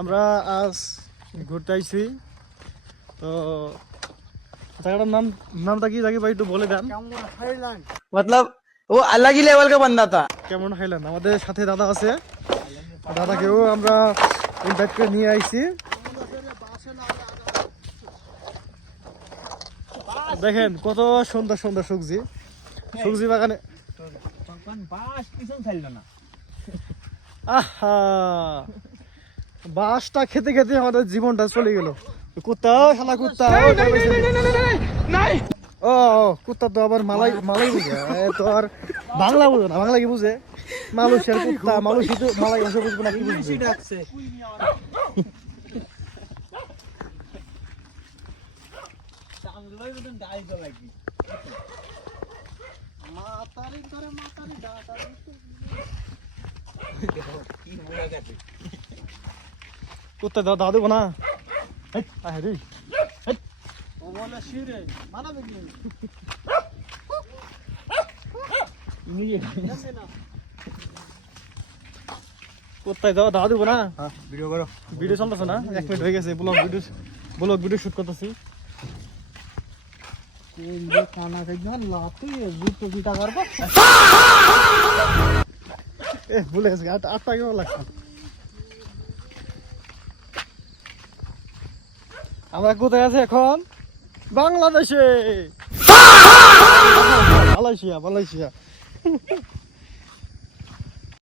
আমরা আজ ঘুরতে আইছি তো জায়গাটার নামটা কি জাকি ভাই একটু বলে দেন। मतलब वो अलग ही लेवल का बंदा था। কেমন হাইল্যান্ড। আমাদের সাথে দাদা আছে, দাদাকেও আমরা ইনভাইট করে নিয়ে আইছি। দেখেন কত সুন্দর সুন্দর সবজি, সবজি বাগানে। আহা, বাঁশটা খেতে খেতে আমাদের জীবনটা চলে গেল। কুত্তা, শালা কুত্তা। ও কুত্তা তো আবার মালাই মালাই বুঝে, তো আর বাংলা বুঝে না। বাংলা কি বুঝে? মানুষের কুত্তা, মানুষ তো মালাই ভাষা বুঝবে না, কি বুঝবে? কুত্তা দাও দাও দেবো না। রে কোথায় দাও দাও দেবো না। वीडियो करो। ভিডিও চলতেছে না, 1 মিনিট হয়ে গেছে। ব্লগ ভিডিও শুট করতেছি। ভুলে গেছে 8টা কেমন লাগছে। আমরা কোথায় আছি এখন? বাংলাদেশে। মালয়েশিয়া।